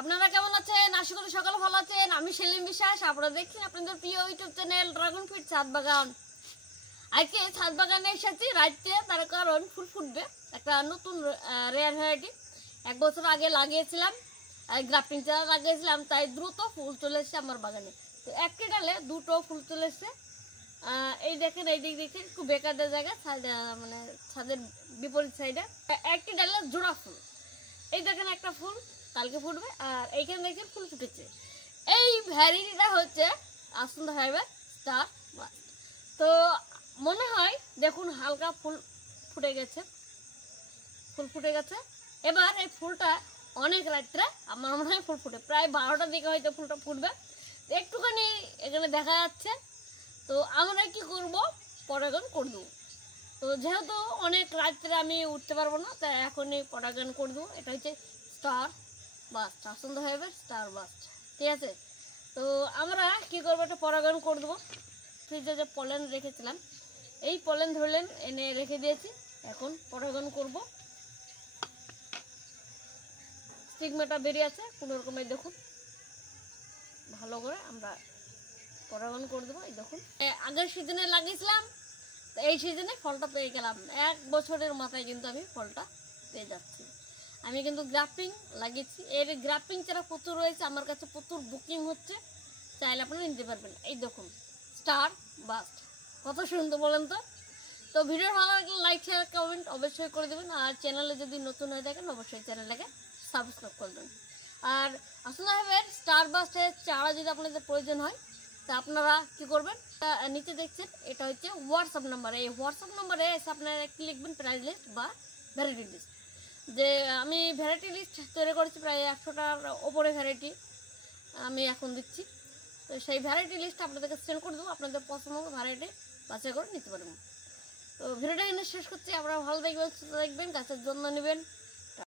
আপনারা কেমন আছেন? আশা করি সকালে ভালো আছেন। আমি সেলিম বিশ্বাস, আপনারা দেখছেন আপনাদের প্রিয় ইউটিউব চ্যানেল ড্রাগন ফ্রুট ছাদ বাগান। আজকে ছাদ বাগানে এসেছি রাইতে, তার কারণ ফুল ফুটবে একটা নতুন রেয়ার ভ্যারাইটি। 1 বছর আগে লাগিয়েছিলাম, গ্রাফটিং চারা লাগিয়েছিলাম, তাই দ্রুত ফুল চলে এসেছে আমার বাগানে। তো একটি ডালে 2টো ফুল চলে এসেছে। এই দেখেন, এই দিক দেখেন খুব বেকারদের জায়গা, মানে ছাদের বিপরীত সাইডে একটি ডালে জোড়া ফুল। এই দেখেন একটা ফুল কালকে ফুটবে, আর এইখানে দেখেন ফুল ফুটেছে। এই ভ্যারাইটিটা হচ্ছে আসুন্দা ফাইবার স্টার বাস্ট। তো মনে হয় দেখুন হালকা ফুল ফুটে গেছে, এবার এই ফুলটা অনেক রাত্রে আমার মনে হয় ফুল ফুটে, প্রায় 12টার দিকে হয়তো ফুলটা ফুটবে। একটুখানি এখানে দেখা যাচ্ছে। তো আমরা কি করব, পরাগায়ন করে দেবো। তো যেহেতু অনেক রাত্রে আমি উঠতে পারবো না, তাই এখনই পরাগায়ন করে দেবো। এটা হচ্ছে স্টার বাস্ট, আসুন্দা ফাইবার স্টার বাস্ট, ঠিক আছে। তো আমরা কি করবো, একটা পরাগায়ন করে দেবো। ফ্রিজে যে পলেন রেখেছিলাম, এই পলেন ধরলেন এনে রেখে দিয়েছি, এখন পরাগায়ন করব। স্টিগমাটা বেরিয়ে আছে কোনো রকমের, দেখুন ভালো করে আমরা পরাগায়ন করে দেবো। এই দেখুন আগের সিজনে লাগিয়েছিলাম, তো এই সিজনে ফলটা পেয়ে গেলাম। 1 বছরের মাথায় কিন্তু আমি ফলটা পেয়ে যাচ্ছি। আমি কিন্তু গ্রাফটিং লাগিয়েছি, এর গ্রাফটিং চারা প্রচুর রয়েছে আমার কাছে, প্রচুর বুকিং হচ্ছে, চাইলে আপনারা নিতে পারবেন। এই দেখুন স্টার বাস্ট, কত সুন্দর বলেন তো। তো ভিডিও ভালো লাগলে লাইক শেয়ার কমেন্ট অবশ্যই করে দেবেন, আর চ্যানেলে যদি নতুন হয়ে থাকেন অবশ্যই চ্যানেলটাকে সাবস্ক্রাইব করবেন। আর আসুন্দা ফাইবার স্টার বাস্টের চারা যদি আপনাদের প্রয়োজন হয়, তা আপনারা কি করবেন, নিচে দেখছেন এটা হচ্ছে হোয়াটসঅ্যাপ নাম্বার। এই হোয়াটসঅ্যাপ নাম্বারে এসে আপনারা কি লিখবেন, প্রাইস লিস্ট বা ভ্যারাইটি লিস্ট। যে আমি ভ্যারাইটি লিস্ট তৈরি করেছি, প্রায় 100টার ওপরে ভ্যারাইটি আমি এখন দিচ্ছি। তো সেই ভ্যারাইটি লিস্ট আপনাদেরকে সেন্ড করে দেবো, আপনাদের পছন্দ মতো ভ্যারাইটি বাছাই করে নিতে পারবেন। তো ভিডিওটা এখানে শেষ করছি। আপনারা ভালো দেখবেন, সুস্থ দেখবেন, গাছের যত্ন নেবেন।